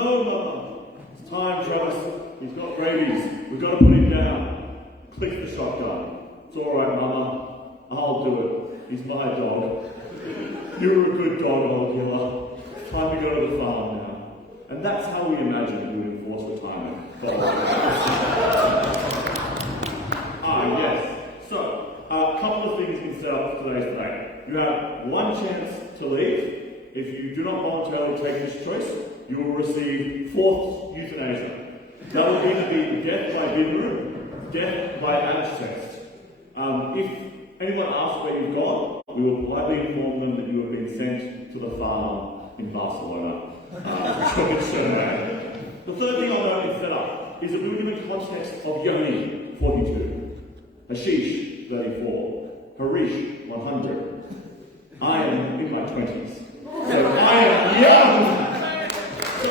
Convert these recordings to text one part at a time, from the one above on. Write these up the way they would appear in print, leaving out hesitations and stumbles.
No, Mama. It's time, Travis. He's got rabies. We've got to put him down. Click the shotgun. It's all right, Mama. I'll do it. He's my dog. You were a good dog, old killer. It's time to go to the farm now. And that's how we imagine we would enforce retirement. Yes. So, a couple of things in set up for today's debate. You have one chance to leave. If you do not voluntarily take this choice, you will receive forced euthanasia. That will either be death by Bidru, death by abscess. If anyone asks where you've gone, we will politely inform them that you have been sent to the farm in Barcelona. The third thing I'll note in setup is that we will give a context of Yoni, 42, Hashish, 34, Harish, 100. I am in my 20s. So I am young! So,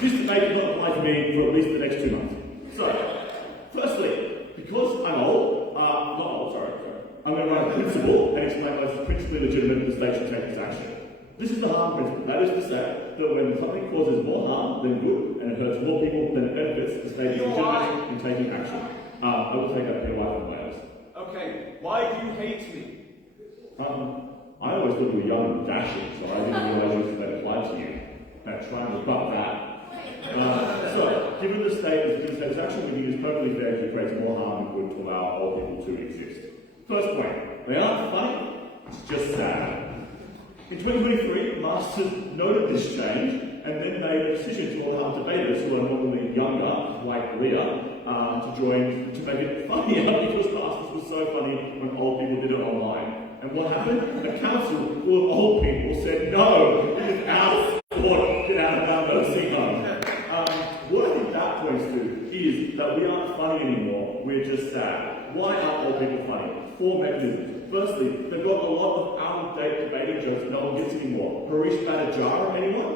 this debate will not apply to me for at least the next 2 months. So, firstly, because I'm old, not old, sorry. I'm going to run a principle and explain why it's principally legitimate that the state should take this action. This is the harm principle. That is to say that when something causes more harm than good and it hurts more people than it benefits, the state is legitimate in taking action. I will take that POI from Wales. Okay, why do you hate me? I always thought you were young and dashing, so I didn't realise that applied to you. Now try and rebut that. So, given the state is against action, we think it's perfectly fair to create more harm than good to allow old people to exist. First point, they aren't funny, it's just sad. In 2023, Mansa noted this change and then made a decision to allow debaters who are normally younger, like Leah, to join to make it funnier because Mansa was so funny when old people did it online. And what happened? A council full of old people said, no, it is our sport, get out of our nursing home. What I think that points to is that we aren't funny anymore, we're just sad. Why aren't old people funny? 4 mechanisms. Firstly, they've got a lot of out-of-date debating jokes that no one gets anymore. Harish Bhattacharya, anyone?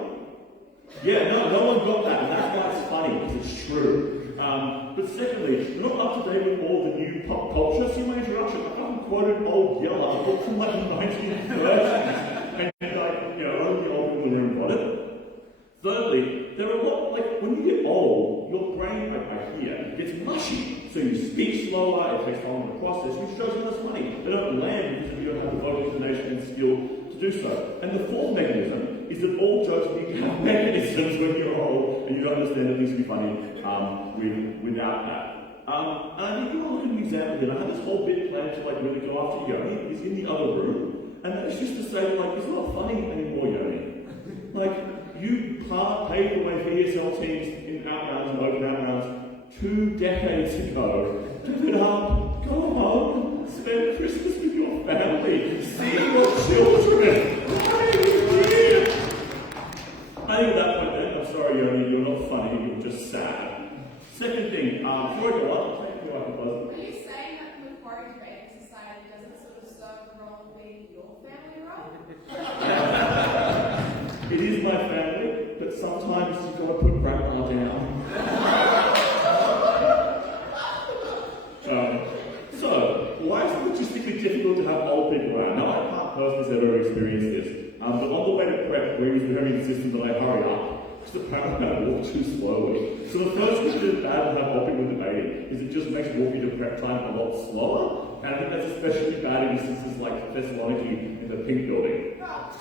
Yeah, no one got that, and that's why it's funny, because it's true. But secondly, we're not up to date with all the new pop culture. See my introduction, I haven't quoted Old Yeller, a book from like the 1930s, and only old people never got it. Thirdly, there are a lot, like, when you get old, your brain, I hear, gets mushy. So you speak slower, it takes longer to process, which shows you less funny. They don't land because you don't have the vocal intonation and skill to do so. And the fourth mechanism is that all jokes need to have mechanisms when you're old, and you don't understand that things can be funny without that. And I think you want to look at an example here. I had this whole bit planned to really go after Yoni. He's in the other room. And that's just to say, it's not funny anymore, Yoni. You paid the way for ESL teams in out-rounds and open out-rounds 2 decades ago. Give it up, go home, spend Christmas with your family, see your children. Why are you here? I think at that point then, I'm sorry, Yoni, you're not funny, you're just sad. Second thing, before I go on, thank you, Are you saying that the Macquarie Debating Society doesn't sort of serve the role of being your family role? It is my family, but sometimes you've got to put grandma down. So, why is it logistically difficult to have old people around? Now, I can't personally ever experience this, but on the way to prep, we was very insistent that I hurry up, because apparently I walk too slowly. So the first thing that's bad to have old people debating is it just makes walking to prep time a lot slower, and I think that's especially bad in instances like Thessaloniki in the Pink Building.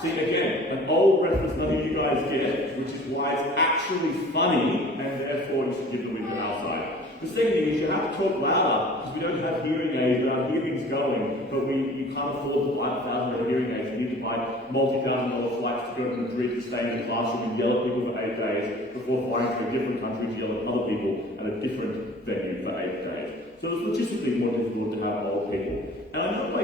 See, again, an old reference none of you guys get, which is why it's actually funny, and therefore you should give the win to our side. The second thing is you have to talk louder, because we don't have hearing aids, but our hearing's going, but we can't afford to buy $1,000 hearing aids. We need to buy multi-$1,000 flights to go to Madrid to stay in a classroom and yell at people for 8 days before flying to a different country to yell at other people at a different venue for 8 days. So it's logistically more difficult to have old people. And I know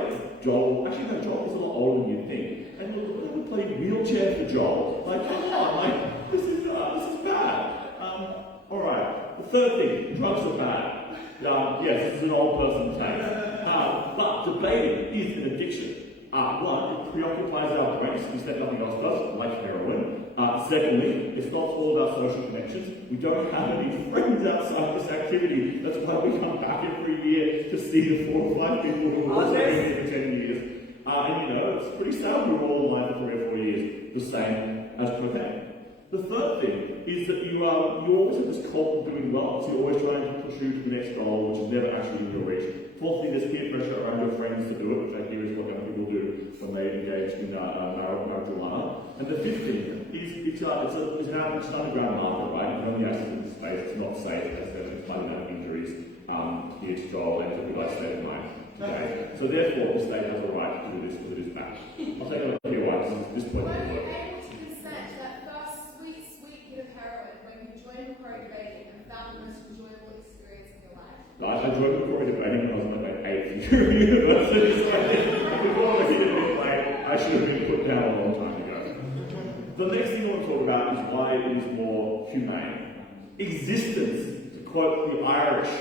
Joel, actually no, Joel is a lot older than you think. And look, I would play wheelchair for Joel. Come on, this is bad. Alright, the third thing, drugs are bad. Yes, this is an old person take. But debating is an addiction. One, it preoccupies our brains instead nothing else does, like heroin. Secondly, it stops all of our social connections. We don't have any friends outside this activity. That's why we come back every year to see the 4 or 5 people who were also here for 10 years. And it's pretty sad we were all alive for 3 or 4 years, the same as cocaine. The third thing is that you always have this cult of doing well, so you're always trying to push you to the next goal, which is never actually in your reach. Fourthly, there's peer pressure around your friends to do it, which I hear is what young people do when they engage in marijuana. And the fifth thing is it's an underground market, right? You can only access it in space, it's not safe, as there's quite amount of injuries here to Joel and to the guys state of mind today. So therefore, the state has a right to do this because it is bad. I'll take a look here why this point Were doesn't you work. able to consent to that first sweet hit of heroin when you joined Macquarie debating and found the most enjoyable experience in your life? Guys, I joined Macquarie debating when I was in like 8th year of university, so I think before I hit it a bit late, I should have been put down a long time ago. The next thing I want to talk about is why it is more humane. Existence, to quote the Irish,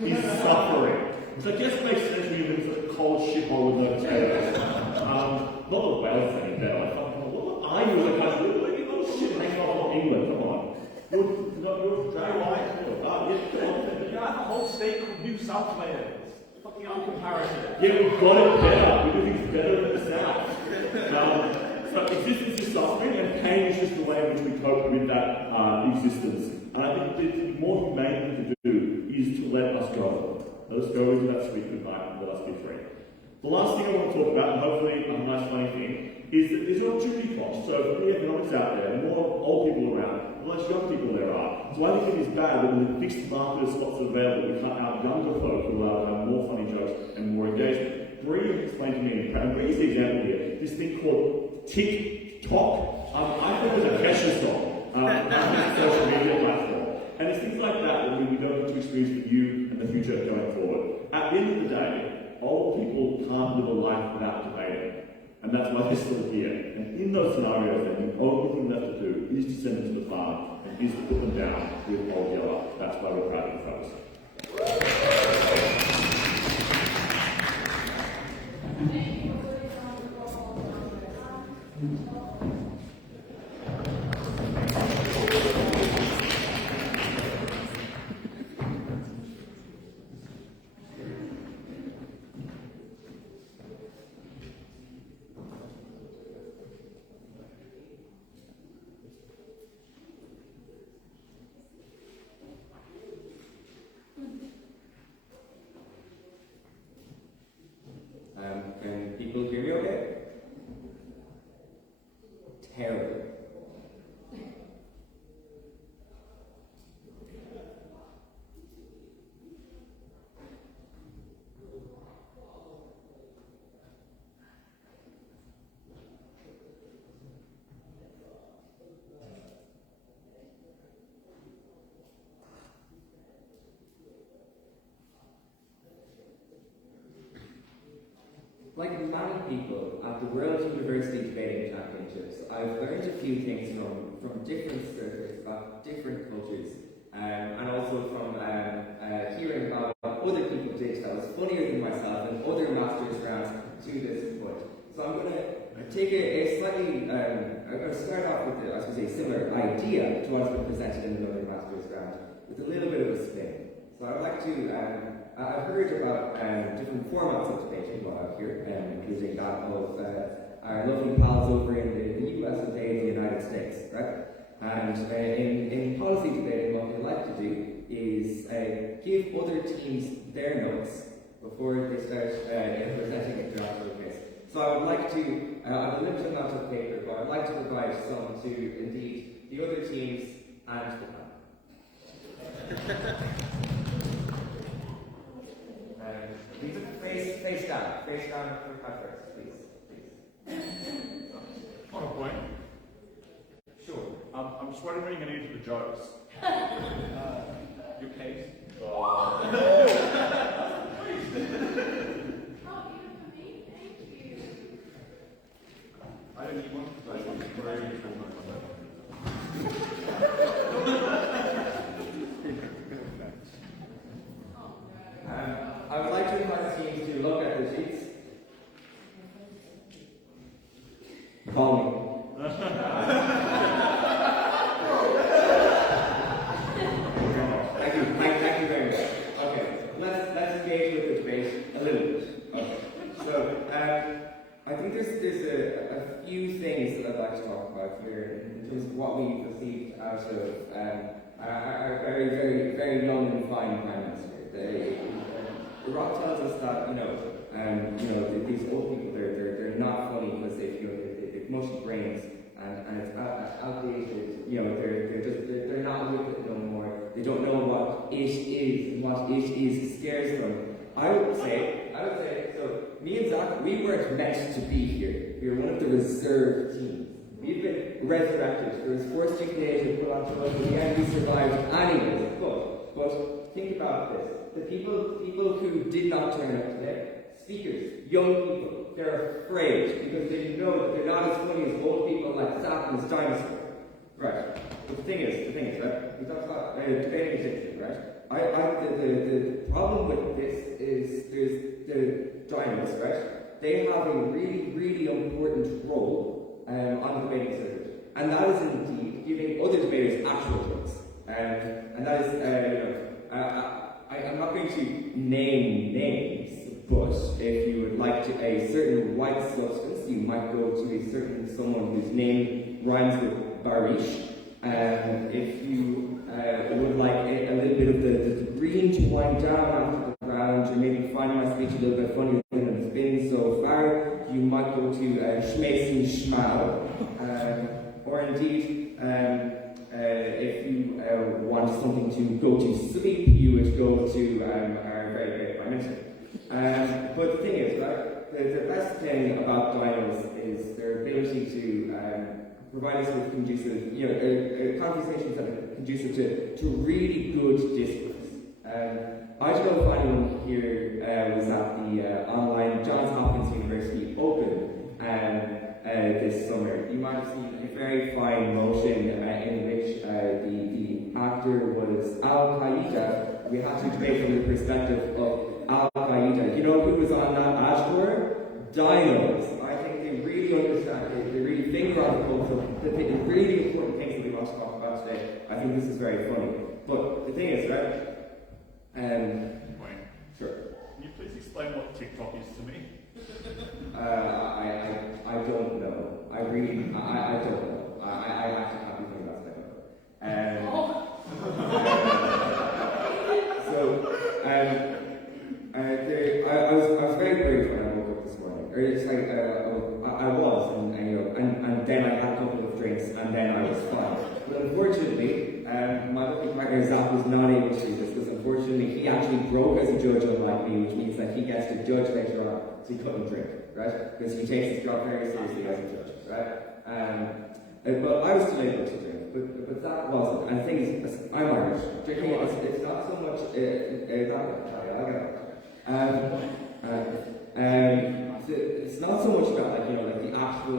is suffering. So I guess it makes sense when you live in such a cold shithole with no potatoes. Not that Wales is any better. What are you as a country? What are you got shit hanging off of England? Come on. You're very white. You have a whole state called New South Wales. Fucking uncomparative. Yeah, we've got it better. We do things better than the South. So existence is suffering, and pain is just the way in which we cope with that existence. And I think the more humane thing to do is to let us go. Let us go into that sweet goodnight and let us be free. The last thing I want to talk about, and hopefully a nice funny thing, is that there's an opportunity cost. So for the economics out there, the more old people around, the less young people there are. So I think it is bad that with the fixed market of spots available, we cut out younger folk who allow to have more funny jokes and more engagement. Bree explained to me, and Bree's the example here, this thing called TikTok. I thought it was a Kesha song. Social media platform. And it's things like that that we don't get to experience for you and the future going forward. At the end of the day, old people can't live a life without debating. And that's why they're still here. And in those scenarios, then, the only thing left to do is to send them to the farm and is to put them down with Old Yeller. That's why we're proud of the folks. Can people hear me okay? Terrible. Like many people at the World University Debating Championships, I've learned a few things from different circuits about different cultures, and also from hearing about what other people did that was funnier than myself and other masters rounds to this point. So I'm going to take a slightly, I'm going to start off with, a similar idea to what's been presented in another masters round, with a little bit of a spin. So I'd like to, I've heard about different formats of debating while out here, including that of our lovely pals over in the US and the United States, right? And in policy debating, what we like to do is give other teams their notes before they start presenting it their actual case. So I would like to, I have a limited amount of paper, but I'd like to provide some to, indeed, the other teams and the panel. Face down for conference, please. On a point. Sure. I'm just wondering when you're going to get to the jokes. Your case. Oh, even for me, thank you. I don't need one because I want to very I would like to invite the teams to look at the sheets. Call me. Thank you very much. Okay, let's engage with the debate a little bit. Okay, so I think there's a few things that I'd like to talk about here in terms of what we've received out of our very, very, very young and fine Prime Minister. Rob tells us that these old people they're not funny because they've mushy brains and it's outdated. They're not with it no more. They don't know what it is and what it is scares them. I would say, so me and Zach, we weren't meant to be here. We were one of the reserve teams. We've been resurrected. There was forced euthanasia put onto us, and yet we survived anyways. But think about this. The people who did not turn up today, speakers, young people, they're afraid because they know that they're not as funny as old people like Zach and his dinosaur. Right. But the thing is, right? We talked about debating addiction, right? The problem with this is there's the dinos, right? They have a really, really important role on the debating circuit. And that is indeed giving other debaters actual jokes. And that is, I'm not going to name names, but if you would like a certain white substance, you might go to someone whose name rhymes with Barish. If you would like a little bit of the green to wind down after the round, or maybe find my speech a little bit funnier than it's been so far, you might go to Schmason Schmal. Or indeed, if you want something to go to sleep, you would go to our very great Prime Minister. But the thing is, right, the best thing about dinos is their ability to provide us with conducive, conversations that are conducive to really good discourse. I don't know if anyone here was at the online Johns Hopkins University Open this summer. You might have seen a very fine motion in which the actor was Al Qaeda. We had to debate from the perspective of Al Qaeda. You know who was on that Ashmore? Dinos. I think they really understand, they really think on the culture, the really important things that we want to talk about today. I think this is very funny. But the thing is, right? Wayne, Sure. can you please explain what TikTok is to me? I don't know. I don't know. I actually can't be thinking about that. I was very brave when I woke up this morning. Or it's like I was, and then I had a couple of drinks, and then I was fine. But unfortunately, my lovely partner Zach was not able to do this because unfortunately he actually broke as a judge, unlike me, which means that he gets to judge later on, so he couldn't drink, right? Because he takes his job very seriously as a judge, right? But I was still able to drink, but that wasn't. And the thing is, I'm Irish. Drinking it's not so much. It's not so much about the actual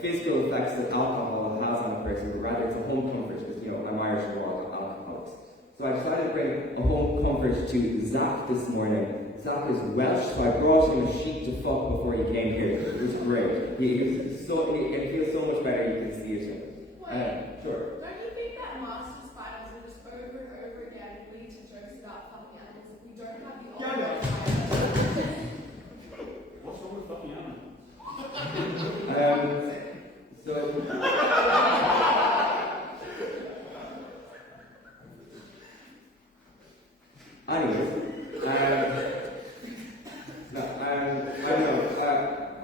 physical effects that alcohol has on a person, but rather it's a home comfort because I'm Irish and we're all alcoholics. So I decided to bring a home comfort to Zach this morning. Zach is Welsh, so I brought him a sheet to fuck before he came here. It was great. It feels so much better. You can see it. Sure. Don't you think that Master's finals will just over and over again lead to jokes about fucking animals if we don't have the old What's wrong with fucking animals?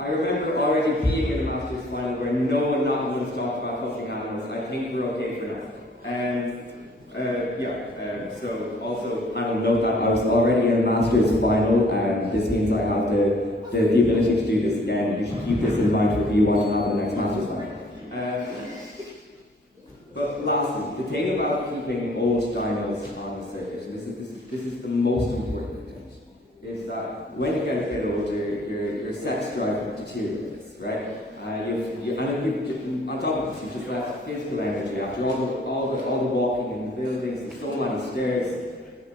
I remember already being in the Masters final where no one not once talked about fucking animals. I think we're okay for now. So also I will note that I was already in the Masters final, and this means I have the ability to do this again. You should keep this in mind for who you want to have the next Masters final. But lastly, the thing about keeping old dinos on the circuit, and this is the most important thing, is that when you get a bit older, your sex drive deteriorates, right? On top of this, you just left physical energy after all the walking in the buildings, the so many stairs.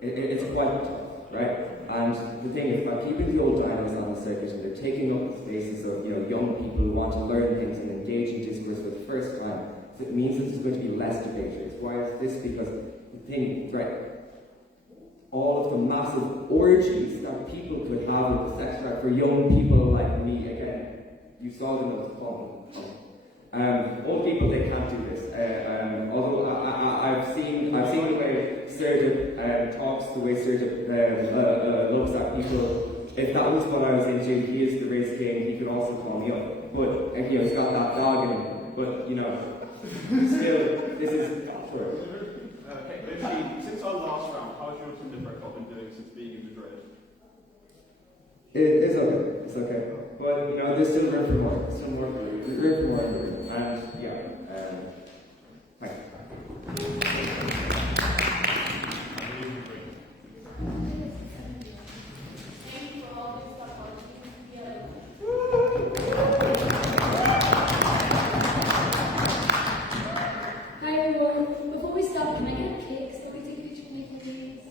It's quite tough, right? And the thing is, by keeping the old dinos on the circuit, and they're taking up the spaces of young people who want to learn things and engage in discourse for the first time. So it means that there's going to be less debaters. Why is this? Because the thing, right? All of the massive orgies that people could have with the sex drive for young people like me, again, you saw them as a problem. Old people, they can't do this. Although I've seen the way Sergio talks, the way Sergio looks at people. If that was what I was into, he is the race king. He could also call me up, but he's got that dog in him. But still, this is sure. Okay, literally, since our last round, how's your Tinder profile been doing since being in Madrid? It's okay. It's okay. But there's still room for more. Still more room for more. And yeah. Thanks. Hi everyone. Before we start, can I get a cake? So we take a picture of me, please.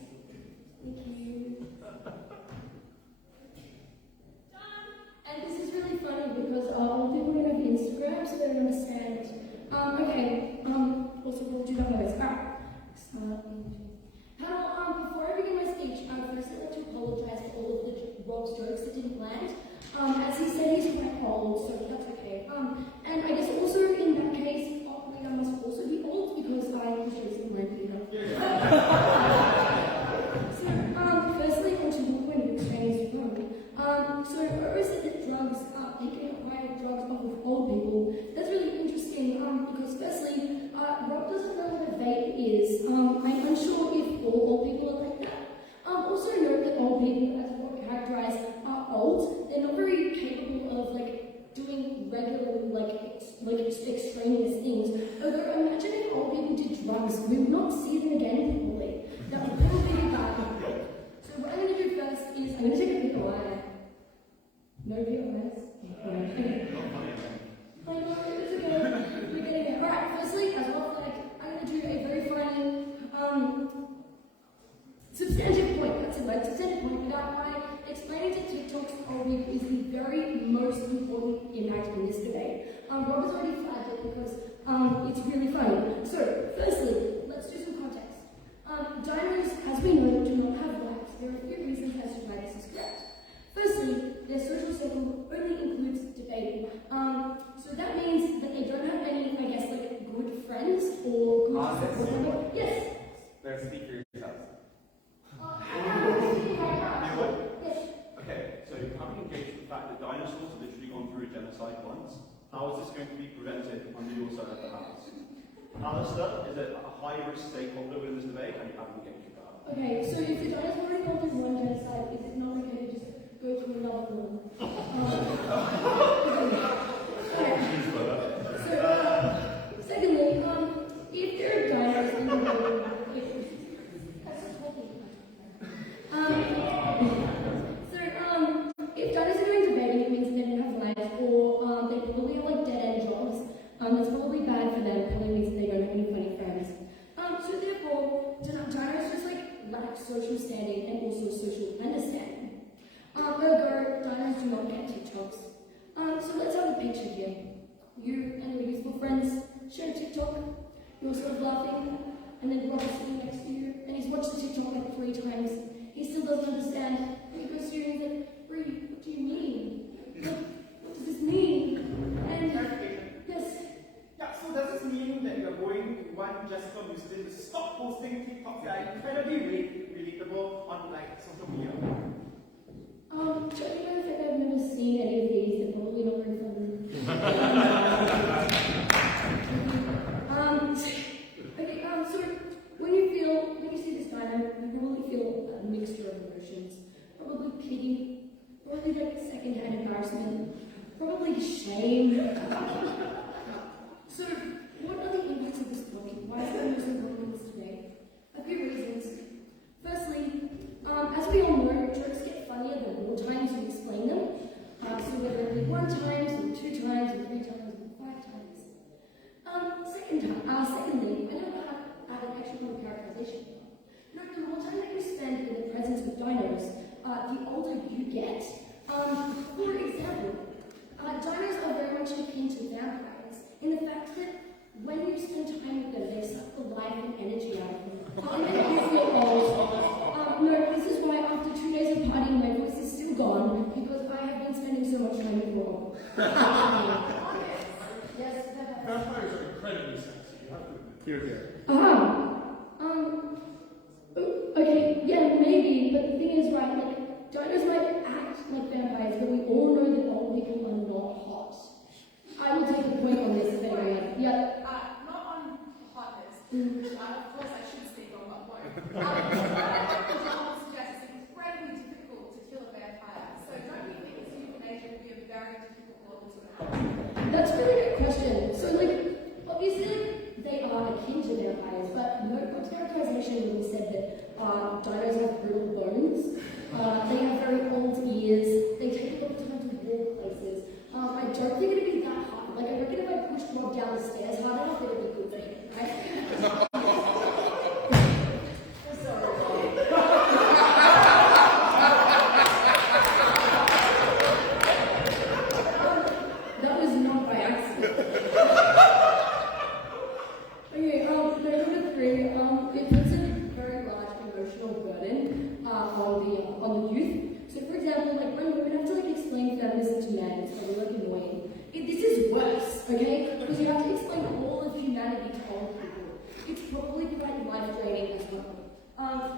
Thank you. And this is really funny because people don't have Instagram, so they don't understand. Also we'll do that first. Before I begin my speech, I'd first like to apologize for all of Rob's jokes that didn't land. As he said, he's quite old, so that's okay. And I guess also in that case, I must also be old because I was raising my Peter. Firstly, on to what kind of experience from. So I always said that drugs, they can acquire drugs off of old people. That's really interesting because firstly, Rob doesn't know what a vape is. I'm unsure if all old people are like that. Also note that old people, as Rob characterized, are old. They're not very capable of doing regular extraneous things. Although imagine if old people did drugs, we would not see them again probably. That would probably be bad. So what I'm going to do first is I'm going to take a bit of wine. No bit of wine. I know, it's okay. We're getting it. Alright, firstly, as well, I'm going to do a very funny, substantive point. That's a word, substantive point. Without explaining to TikTok's old people is the very most important impact in this debate. Rob has already flagged it because it's really funny. So, firstly, let's do some context. Dinos, as we know, do not have lives. There are a few reasons as to why this is correct. Firstly, their social circle only includes debating. So that means that they don't have any, good friends or good yes. They're speakers. Okay, so having engaged with the fact that dinosaurs have literally gone through a genocide once, how is this going to be prevented under your side of the house? Alistair is a high-risk stakeholder within this debate, and you haven't engaged with that. Okay, so if the dinosaur already gone through one genocide, is it not okay to just go to another one? Secondly, if there are dinos in the room, if dinos are doing debating, it means they don't have lives, or they probably have dead-end jobs. That's probably bad for them. Probably means they don't have any funny friends. So therefore, dinos just lack social standing and also social understanding. Ergo, dinos do not get TikToks. So let's have a picture here. You and your youthful friends share a TikTok. You're sort of laughing, and then Rob is sitting next to you, and he's watched the TikTok 3 times. He still doesn't understand. And he goes to you and says, "Bree, what do you mean? What does this mean?" And yes. Yeah, so does this mean that you're going to want Jessica Houston to stop posting TikToks that are incredibly relatable on social media? Judging by the fact I've never seen any of these, they're probably not very funny. So when you see this dino, you probably feel a mixture of emotions. Probably pity, probably secondhand embarrassment, probably shame. So what are the impacts of this book? Why is it most important today? A few reasons. Firstly, as we all know, jokes get funnier the more times you explain them. So whether it be 1 time, or 2 times, or 3 times, or 5 times. Secondly, I don't have an extra point of characterization. No, the more time that you spend in the presence of dinos, the older you get. For example, dinos are very much akin to vampires in the fact that when you spend time with them, they suck the life and energy out of you. And you feel old. No, this is why after 2 days of partying, my voice is still gone because I have been spending so much time with Rob. Yes, Vampires are incredibly sexy, you have to admit. Here. Okay, yeah, maybe, but the thing is, right, like, dinos might act like vampires, but we all know that old people are not hot. I will take the point on this if anyone. Yeah. Not on hotness, which of course I should speak on, but won't. I would suggest it's incredibly difficult to kill a vampire. So don't you think this euthanasia would be a very difficult problem to have? That's a really good question. So, like, obviously, they are akin to vampires, but no characterization really said that dinos have brittle bones. They have very old ears. They take a lot of time to walk places. I don't think it'd be that hard. Like, I reckon if I pushed Rob down the stairs hard enough, it'd be good for him, right? That was not by accident. Okay, number 3, it puts a very large emotional burden on the youth. So, for example, like when women have to like explain feminism to men, it's probably like annoying. This is worse, okay? Because you have to explain all of humanity to old people. It's probably quite life-draining as well.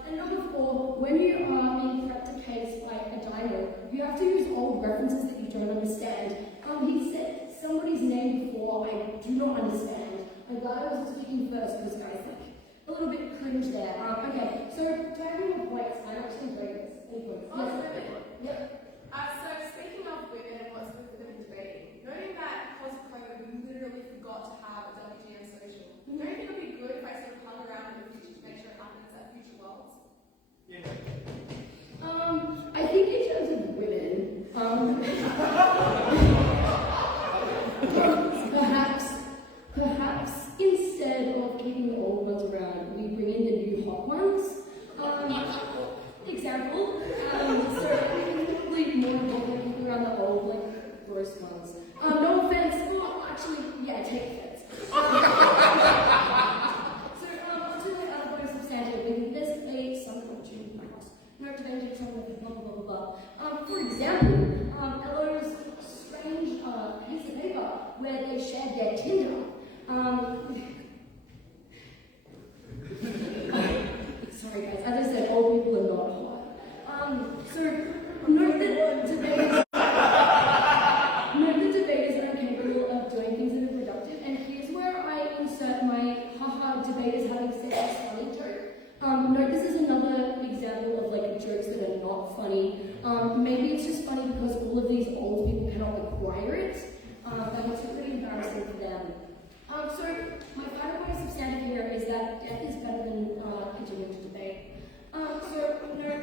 And number 4, when you are being prepped to case like a dino, you have to use old references that you don't understand. He said somebody's name before, I do not understand. I'm glad I wasn't speaking first because guys, like, a little bit cringe there. Okay, so do I have any more points? I'm actually great at this. Any points? Yes. Yep. So speaking of women and what's with women debating, knowing that because of COVID we literally forgot to have a WGM social, don't you think it would be good if I sort of hung around in the future to make sure it happens at future worlds? Yeah. I think in terms of women, perhaps instead of keeping the old ones around, we bring in the new hot ones. Example. So I think it's probably more important keeping around the old, like, gross ones. No offense. Well, actually, yeah, take offense. So, onto the other bonus substantive. There's a some opportunity cost. No activation, something, blah, blah, blah, blah. For example, Ella's strange piece of paper where they shared their Tinder. Sorry guys, as I said, old people are not hot. So note that debaters are capable of doing things that are productive, and here's where I insert my haha debaters having sex is funny joke. Note this is another example of like jokes that are not funny. Maybe it's just funny because all of these old people cannot acquire it, and it's pretty embarrassing for them. So my final point of substantive here is that death is better than continuing to debate. So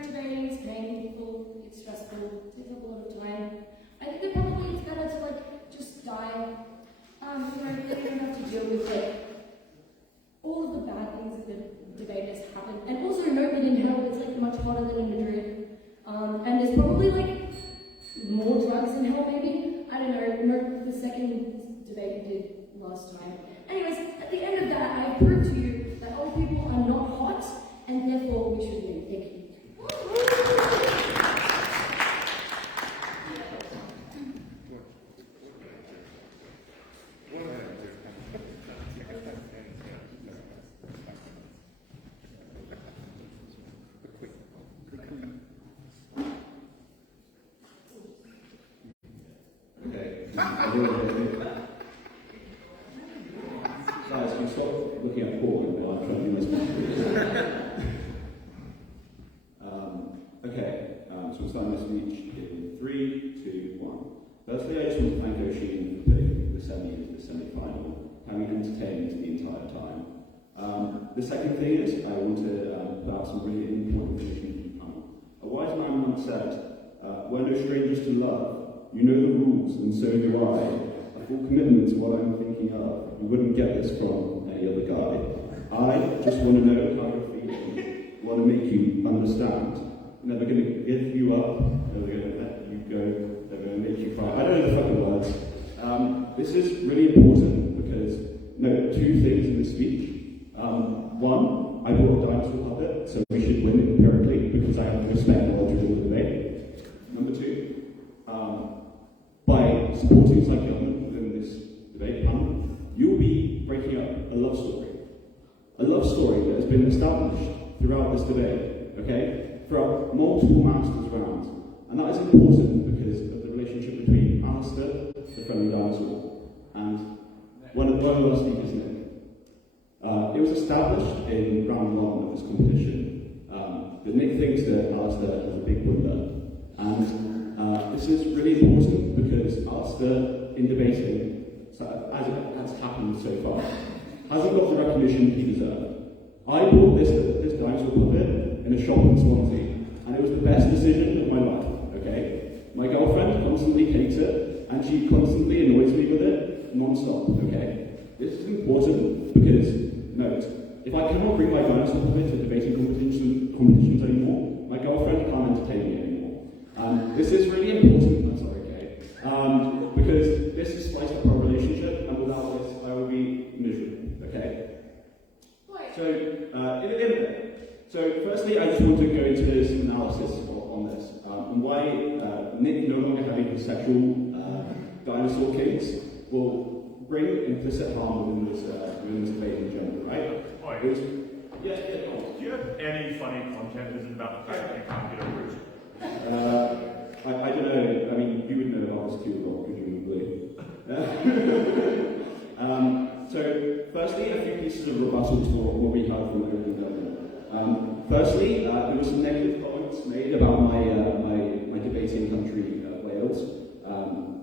debating is painful, it's stressful, takes up a lot of time. I think that probably it's better to like just die. Then you don't have to deal with like all of the bad things that debaters happen. And also note that in hell it's like much hotter than in Madrid. And there's probably like more drugs in hell maybe. I don't know, note the second debate we did last time. Anyways, at the end of that, I have proved to you that old people are not hot, and therefore we should win. Thank you. Guys, can you stop looking at porn while I'm trying to do this? So we'll start this speech in 3, 2, 1. Firstly, I just want to thank Ocean for putting the semi into the semi-final, having entertained the entire time. The second thing is I want to put out some really important information for the panel. A wise man once said, "We're no strangers to love. You know the rules, and so do I. A full commitment to what I'm thinking of. You wouldn't get this from any other guy. I just want to know how you're feeling. Want to make you understand. Never going to give you up. Never going to let you go. Never going to make you cry." I don't know the fucking words. This is really important because, no, two things in this speech. One, I brought a dinosaur puppet, so we should win empirically because I have respect while during the debate. Number 2, by supporting Celtic government within this debate panel, you will be breaking up a love story. A love story that has been established throughout this debate, okay, throughout multiple masters rounds. And that is important because of the relationship between Alistair, the friendly dinosaur, and one of our speakers, Nick. It was established in round one of this competition that Nick thinks that Alistair has a big blunder. And this is really important because Alistair, in debating, as it has happened so far, hasn't got the recognition he deserved. I bought this dinosaur puppet in a shop in Swansea, and it was the best decision of my life, okay? My girlfriend constantly hates it, and she constantly annoys me with it non-stop, okay? This is important because, note, if I cannot bring my dinosaur puppet to debating competitions anymore, my girlfriend can't entertain me anymore. This is really important, I'm sorry, Kate, because this has spiced up our relationship, and without this, I would be miserable, okay? So, So, firstly, I just want to go into some analysis on this, and why Nick no longer having his sexual dinosaur kinks will bring implicit harm within this debate in general, right? Right. Yeah, Do you have any funny content that isn't about the fact that you can't get over it? I don't know. I mean, you would know about this too, Rob, presumably. So, firstly, a few pieces of rebuttal to what we heard from opening government. Firstly, there were some negative comments made about my debating country, Wales,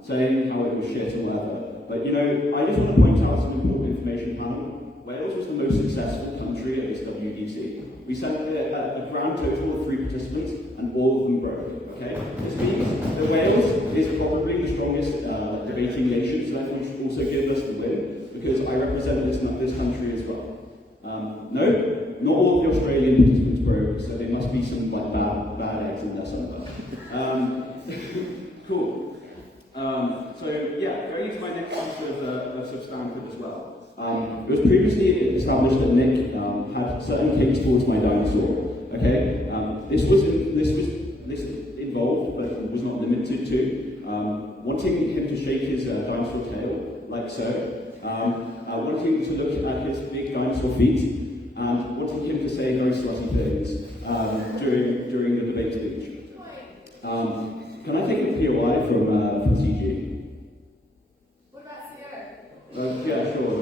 saying how it was shit or whatever. But you know, I just want to point out some important information panel. Wales was the most successful country at this WDC. We sent a grand total of 3 participants, and all of them broke. Okay, this means that Wales is probably the strongest debating nation, so that should also give us the win, because I represent this country as well. No, not all of the Australian participants broke, so there must be some like bad eggs in there somewhere. Cool. So yeah, going into my next piece of substantive as well. It was previously established that Nick had certain kinks towards my dinosaur. Okay, this involved, but was not limited to wanting him to shake his dinosaur tail like so, wanting to look at his big dinosaur feet, and wanting him to say very slutty things during the debate speech. Can I take a POI from CG? What about CO? Yeah, sure.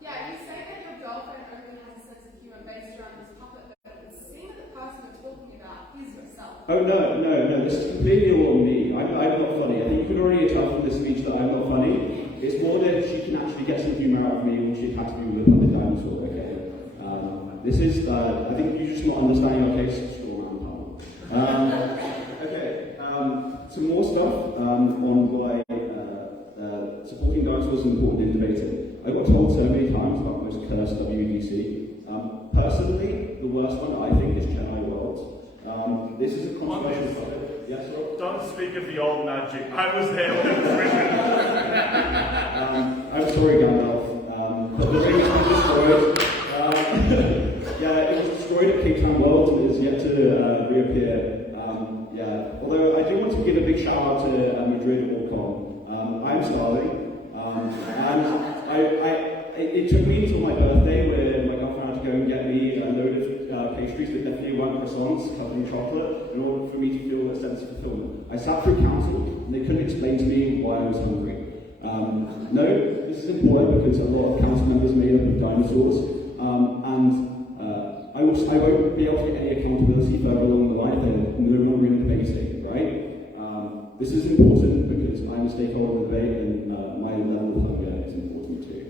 Yeah, you say that your girlfriend only has a sense of humour based around this puppet, but it would seem that the person you're talking about is yourself. Oh, no, this is completely all on me. I'm not funny. I think you could already tell from this speech that I'm not funny. It's more that she can actually get some humour out of me when she attacks me with a puppet dinosaur, okay? This is, I think you're just not understanding our case. Okay, some more stuff on why supporting dinosaurs is important in debating. I got told so many times about most cursed WEDC. Personally, the worst one I think is Chennai Worlds. This is a controversial topic. Yes, Rob? Don't speak of the old magic. I was there when it was written. I'm sorry, Gandalf. But the ring has been destroyed. Yeah, it was destroyed at Cape Town World and is yet to reappear. Although I do want to give a big shout out to Madrid or Com. I'm starving. It took me until my birthday where my girlfriend had to go and get me a load of pastries that definitely weren't croissants covered in chocolate in order for me to feel a sense of fulfillment. I sat through council and they couldn't explain to me why I was hungry. No, this is important because a lot of council members made up of dinosaurs, I won't be able to get any accountability further along the line if they're no longer in debating, right? This is important because I'm a stakeholder in the debate and my level of hunger is important too.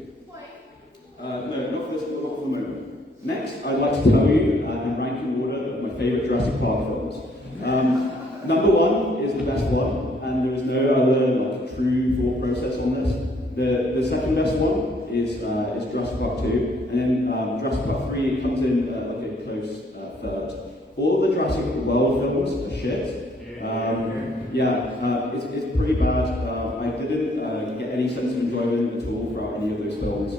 No, not for the moment. Next, I'd like to tell you in ranking order my favourite Jurassic Park films. Number 1 is the best one, and there is no other true thought process on this. The second best one is Jurassic Park 2, and then Jurassic Park 3 comes in a close third. All the Jurassic World films are shit. It's pretty bad. I didn't get any sense of enjoyment at all throughout any of those films.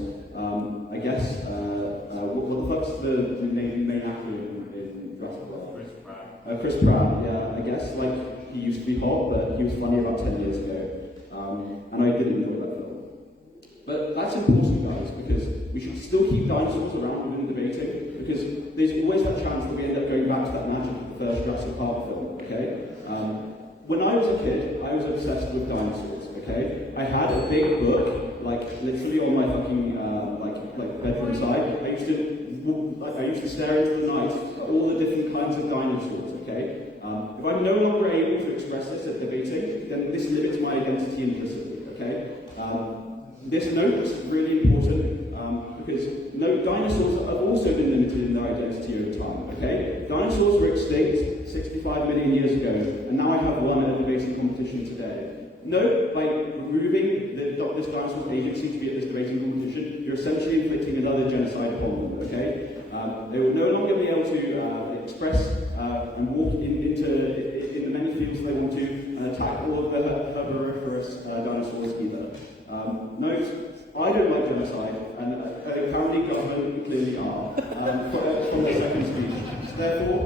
I guess, what the fuck's the main actor in Jurassic World? Chris Pratt. Chris Pratt, yeah. I guess, he used to be hot, but he was funny about 10 years ago. and I didn't enjoy that film. But that's important, guys, because we should still keep dinosaurs around within debating, because there's always that chance that we end up going back to that magic of the first Jurassic Park film, okay? When I was a kid, I was obsessed with dinosaurs, okay? I had a big book, like literally on my fucking like bedroom side. I used to stare into the night at all the different kinds of dinosaurs, okay? If I'm no longer able to express this at debating, then this limits my identity implicitly, okay? This note is really important because dinosaurs have also been limited in their identity over time, okay? Dinosaurs were extinct 65 million years ago, and now I have won at a debating competition today. No, by removing this dinosaur's agency to be at this debating competition, you're essentially inflicting another genocide upon them, okay? They will no longer be able to express and walk into the many fields they want to and attack all of the herbivorous dinosaurs either. Note, I don't like genocide, and apparently government clearly are, from the second speech. Therefore,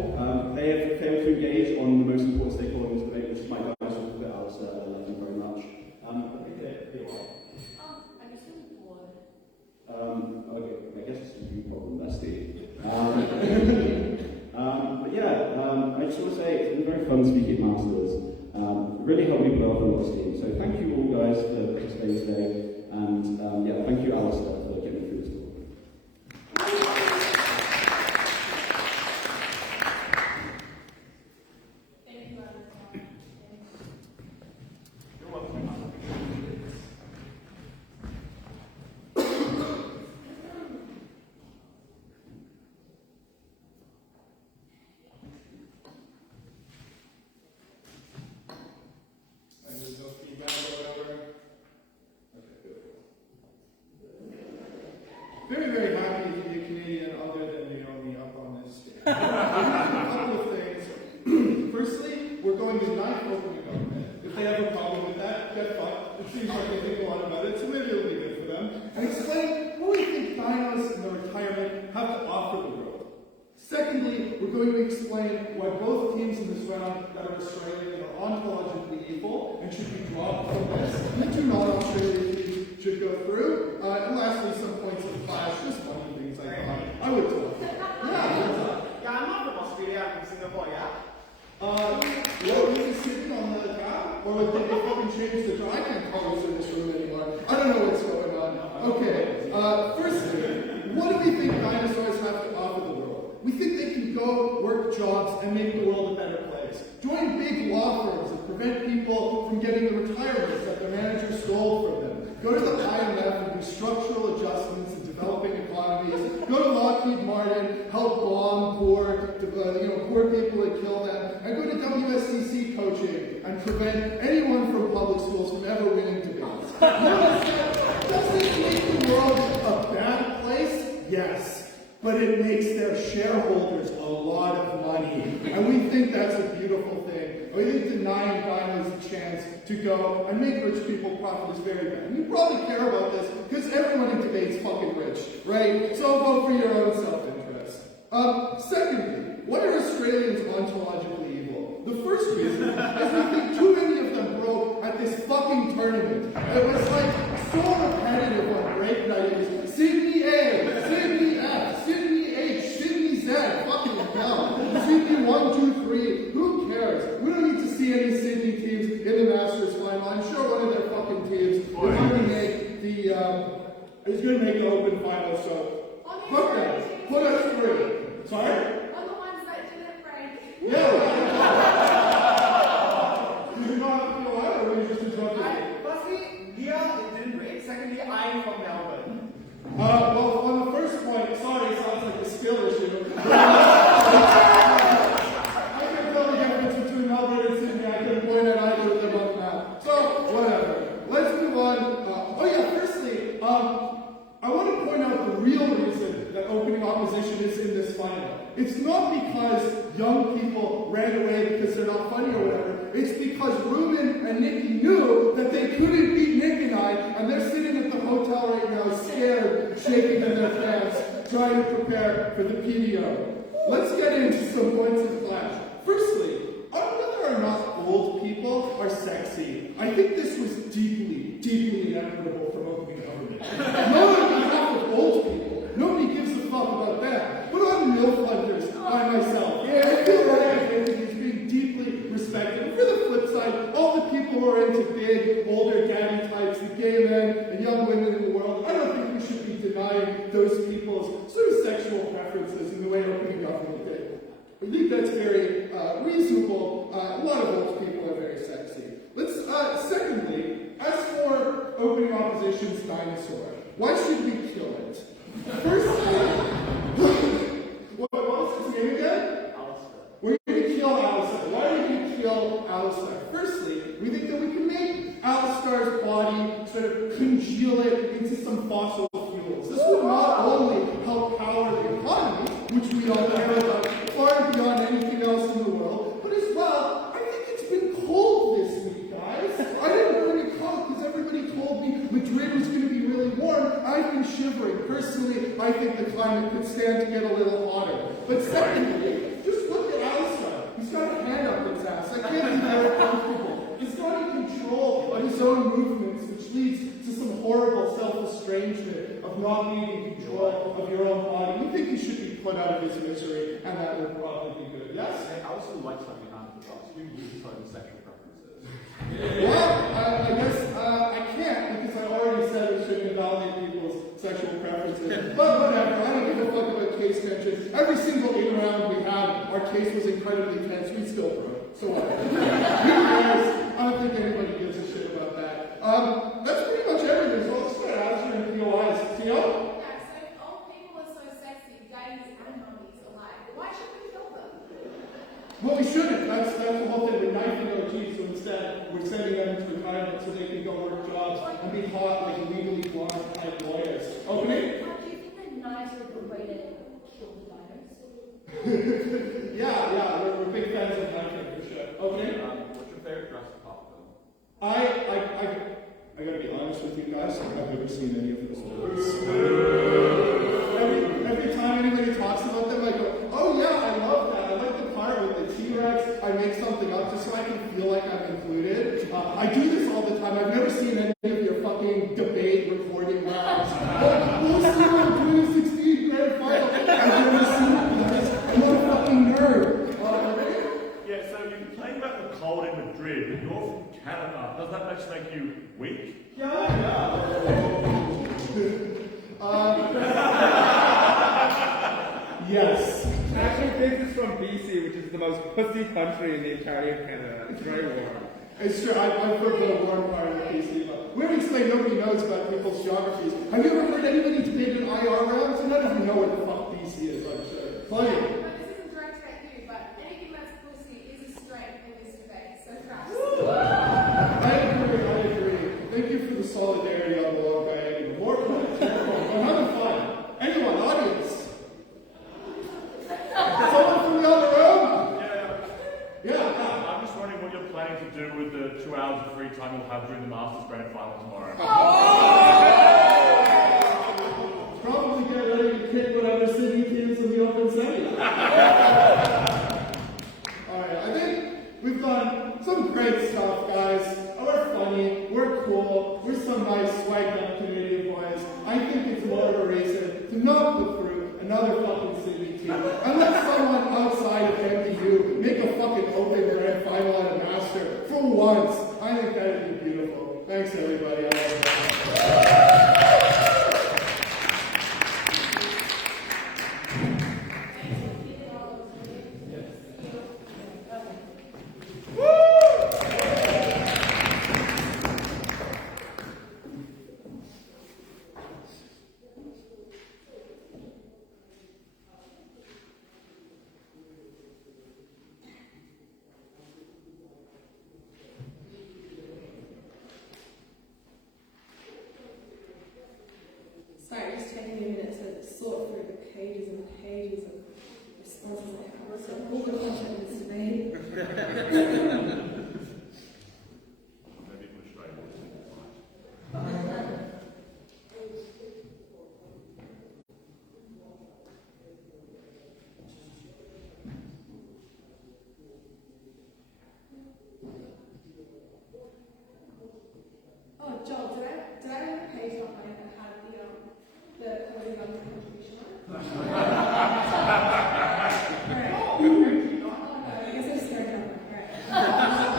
they have failed to engage on the most important stakeholder in this debate, which is my dinosaur with Alice. Thank you very much. I think they are. I guess I'm bored. Okay, I guess it's a you problem, Bestie. But yeah, I just want to say it's been very fun speaking at Masters. It really helped me blow up a lot of steam. So thank you all guys for participating today. And yeah, thank you, Alistair, for getting me through this talk. Thank you, Alistair. You're welcome. And there's no feedback or whatever. Very, very happy to be a Canadian other than the only up on this stage. A couple of things. Firstly, we're going to not open the government. If they have a problem with that, get fucked. It seems like they think a lot about it, so maybe it'll be good for them. And explain what we think dinos in the retirement have to offer the world. Secondly, we're going to explain why both teams in this round that are Australian are ontologically evil and should be dropped from this. The two non-Australian teams should go through. And lastly, some points of clash, just funny things I thought I would talk about. Yeah, I'm not from Australia, I'm from Singapore, yeah? What, were you sitting on the cab? Or did they fucking change the drive? I can't call this in this room anymore. I don't know what's going on. Okay, firstly, what do we think dinosaurs have to offer the world? We think they can go work jobs and make the world a better place. Join big law firms that prevent people from getting the retirements that their managers stole from them. Go to the IMF and do structural adjustments in developing economies. Go to Lockheed Martin, help bomb poor people and kill them. And go to WSCC coaching and prevent anyone from public schools from ever winning debates. Does this make the world a bad place? Yes. But it makes their shareholders a lot of money. And we think that's a beautiful thing. We think denying dinos a chance to go and make rich people profit is very bad. And you probably care about this because everyone in debate's fucking rich, right? So vote for your own self-interest. Secondly, why are Australians ontologically evil? The first reason is we think too many of them broke at this fucking tournament. It was like so repetitive on break night. It was Sydney A, Sydney F, Sydney H, Sydney Z, fucking hell. Sydney 1, 2, 3, who cares? We don't need to see any Sydney teams in the Masters final. I'm sure one of their fucking teams is going to make the open final, so fuck that. Put us through. Sorry? On the ones that didn't break. Yeah. Did you not feel well, or were you just interrupted? Firstly, Leah, it didn't break. Secondly, I'm from Melbourne. Well, on the first point, sorry, it sounds like a skill issue. I can tell the difference between Melbourne and Sydney. I couldn't point at either of them up now. So, whatever. Let's move on. Firstly, I want to point out the real reason that opening opposition is in this final. It's not because young people ran away because they're not funny or whatever. It's because Ruben and Nikki knew that they couldn't beat Nick and I, and they're sitting at the hotel right now, scared, shaking in their pants, trying to prepare for the PDO. Let's get into some points of clash. Firstly, on whether or not old people are sexy, I think this was deeply men and young women in the world. I don't think we should be denying those people's sort of sexual preferences in the way opening government did. I think that's very reasonable. A lot of those people are very sexy. Secondly, as for opening opposition's dinosaur, why should we kill it? Firstly, what was his name again? We're going to kill Alistair. Why are we going to kill Alistair? Firstly, we think that we can make Alistair's body sort of congeal it into some fossil fuels. This would not only help power the economy, which we all care about far beyond anything else in the world, but as well, I think it's been cold this week, guys. I didn't bring a coat because everybody told me Madrid was going to be really warm. I've been shivering. Personally, I think the climate could stand to get a little hotter. But secondly, just look at Alistair. He's got a hand up his ass. I can't be very comfortable. He's not in control of his own movements, which leads to some horrible self-estrangement of not being in control of your own body. We think he should be put out of his misery, and that would probably be good. Yes? Hey, Alistair likes having a hand in the box. You use his own sexual preferences. Well, I guess I can't because I already said we shouldn't invalidate people's sexual preferences. But whatever, I don't give a fuck about case tension. Every single in-round we had, our case was incredibly tense. We still broke. So what? Who cares? I don't think anybody gives a shit about that. That's pretty much everything. So let's start Alistair and POIs. Tino? Yeah, so if old people are so sexy, gays and mummies alike, why should we kill them? Well, we shouldn't. That's the whole thing. We're knifing OGs, so instead we're sending them into retirement so they can go work jobs and be hot like legally blonde type lawyers. Opening? Do you think that knives are a good way to kill the dinos? Yeah, we're big fans of knifing for sure. Opening? What's your favorite Jurassic Park film? I gotta be honest with you guys, I've never seen any of those movies. Every time anybody talks about them, I go, oh yeah, I love that. I like the part with the T-Rex. I make something up just so I can feel like I'm included. I do this all the time. I've never seen any of your fucking debate recording labs. We'll see on 2016 grand final. I've never seen it, guys. I'm not a fucking nerd. Yeah, so you complain about the cold in Madrid, but you're from Canada. Does that actually make you weak? Yes. Actually, this is from BC, which is the most pussy country in the entirety of Canada. It's very warm. It's true, I've heard the warm part of BC, but we haven't explained nobody knows about people's geographies. Have you ever heard anybody debate an IR round? So none of you know where the fuck BC is, I'm sure. Funny. But this isn't directed at you, but anything that's pussy is a strength in this debate, so trust. I agree. Thank you for the solidarity on the long guy. More fun. I'm having fun. Anyone, audience? Someone from the other room? Yeah. I'm just wondering what you're planning to do with the 2 hours of free time you'll have during the Masters Grand Final tomorrow. Probably get ready to kick whatever Sydney teams in the open semi. Alright, I think we've done some great stuff, guys. We're funny, we're cool, we're some nice swagged up Canadian boys. I think it's more of a reason to not put through another fucking Sydney team. And let someone outside of MPU make a fucking open grand final at a master for once. I think that would be beautiful. Thanks everybody. I love that. Sorry, just taking a minute to sort through the pages and pages of responses I have. So all the content is today. Maybe push straight. Oh, Joel, did I have a page behind that had the closing on the contribution on it? Alright. I guess I just started on it. Alright.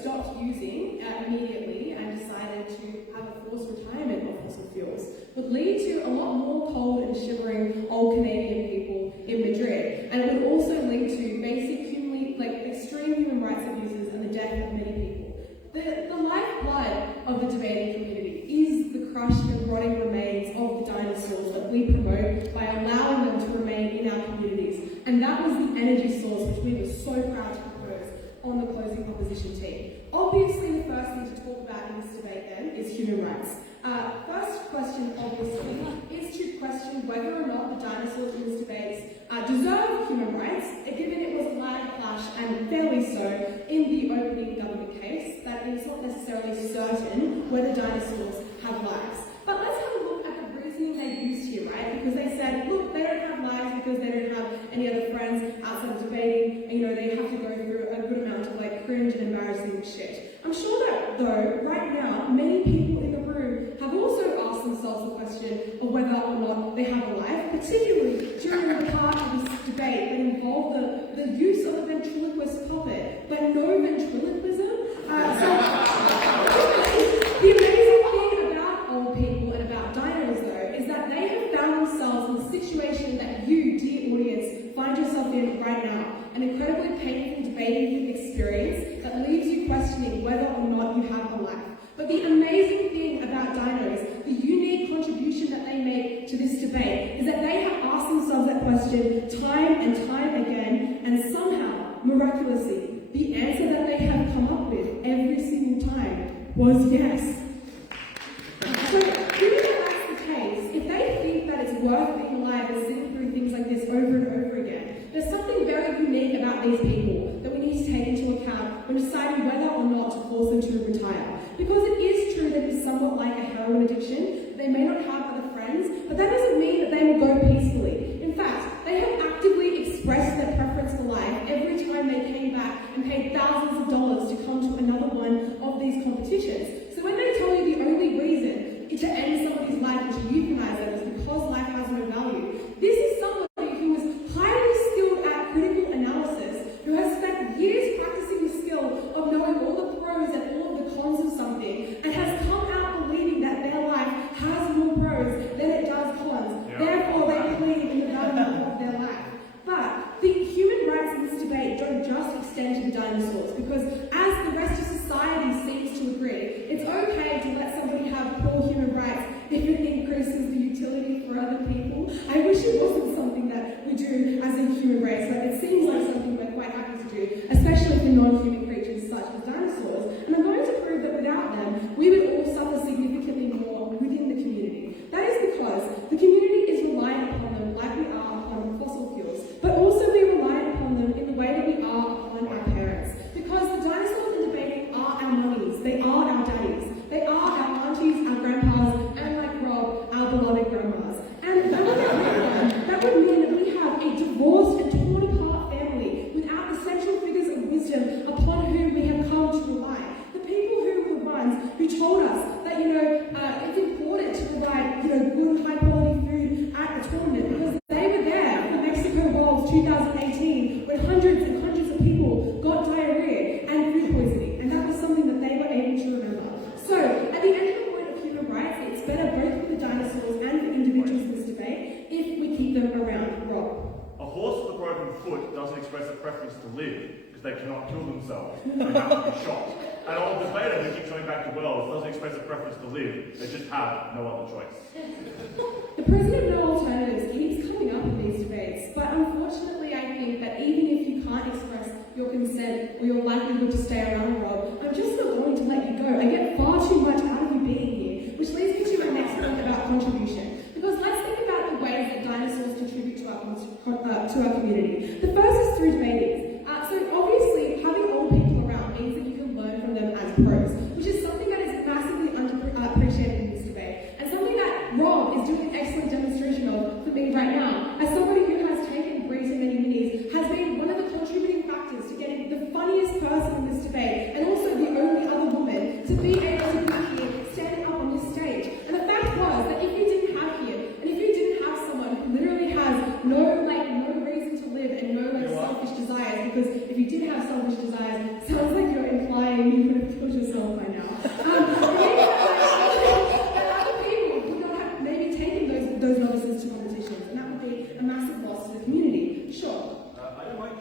stopped using immediately and decided to have a forced retirement of fossil fuels would lead to a lot more cold and shivering old Canadian people in Madrid, and it would also lead to basic extreme human rights abuses and the death of many people. The lifeblood of the debating community is the crushed and rotting remains of the dinosaurs that we promote by allowing them to remain in our communities. And that was the energy source which we were so proud to propose on the closing opposition team. Obviously, the first thing to talk about in this debate then is human rights. First question, obviously, is to question whether or not the dinosaurs in this debate deserve human rights, given it was a loud clash, and fairly so, in the opening government case, that it's not necessarily certain whether dinosaurs have lives. But let's have a look at the reasoning they used here, right? Because they said, look, they don't have lives because they don't have any other friends outside of debating, and they have to go through a good amount of cringe and embarrassing shit. I'm sure that, though, right now, many people in the room have also asked themselves the question of whether or not they have a life, particularly during the part of this debate that involved the use of a ventriloquist puppet, but no ventriloquism. The amazing thing about old people and about dinos, though, is that they have found themselves in the situation that you, dear audience, find yourself in right now. An incredibly painful debating experience that leaves you questioning whether or not you have a life. But the amazing thing about dinos, the unique contribution that they make to this debate, is that they have asked themselves that question time and time again, and somehow, miraculously, the answer that they have come up with every single time was yes. So, given that that's the case, if they think that it's worth being alive and sitting through things like this over and over again, there's something very unique about these people that we need to take into account when deciding whether or not to force them to retire. Because it is true that it's somewhat like a heroin addiction. They may not have other friends, but that doesn't mean that they will go peacefully. In fact, they have actively expressed their preference for life every time they came back and paid thousands of dollars to come to another one of these competitions. So when they tell you the only reason to end somebody's life and to euthanize them is because life has no value, this is somebody who is highly skilled at critical analysis, who has spent years practicing the skill of knowing all the pros and all of the cons of something, and has come out believing that their life has more pros than it does cons. Yeah. Therefore, they believe in the value of their life. But the human rights in this debate don't just extend to the dinosaurs, because as the rest of society seems to agree, it's okay to let somebody have poor human rights if it increases the utility for other people. I wish it wasn't something that we do as a human race, but it seems like something we're quite happy to do, especially for non-human creatures such as dinosaurs. And I'm going to prove that without them, we would all suffer significantly more within the community. That is because the community is reliant upon them like we are upon fossil fuels, but also we rely upon them in the way that we are upon our parents. Because the dinosaurs in debate are our mummies, they are our daddies, they are our aunties, our grandpas, and like Rob, our beloved grandmas. And that would mean that we have a divorced and torn apart family without the central figures of wisdom upon whom we have come to rely. The people who were the ones who told us that, it's important to provide, good, high-quality food at the tournament, because they were there for Mexico Worlds 2018 when hundreds and hundreds of people got diarrhea and food poisoning, and that was something that they were able to remember. So, at the end of the point of human rights, it's better both for the dinosaurs and for individuals in this debate if we keep them around. Rob. A horse with a broken foot doesn't express a preference to live, because they cannot kill themselves. They have to be shot. An old debater who keeps going back to Wells doesn't express a preference to live. They just have no other choice. The president of No Alternatives keeps coming up in these debates, but unfortunately I think that even if you can't express your consent or your likelihood to stay around, Rob, I'm just not going to let you go. I get far too much out of you being here, which leads me to my next point about contribution. Because let's think about the ways that dinosaurs contribute to our community. The first is through debating. So obviously, having old people around means that you can learn from them as pros, which is something that is massively underappreciated in this debate, and something that Rob is doing an excellent demonstration of for me right now. As somebody who has taken Greece and many minis, has been one of the contributing factors to getting the funniest person in this debate, and also the only other woman to be able to be here standing up on this stage. And the fact was that if you didn't have him, and if you didn't have someone who literally has no reason to live and no selfish desires, because if you did have selfish desires, it sounds like you're implying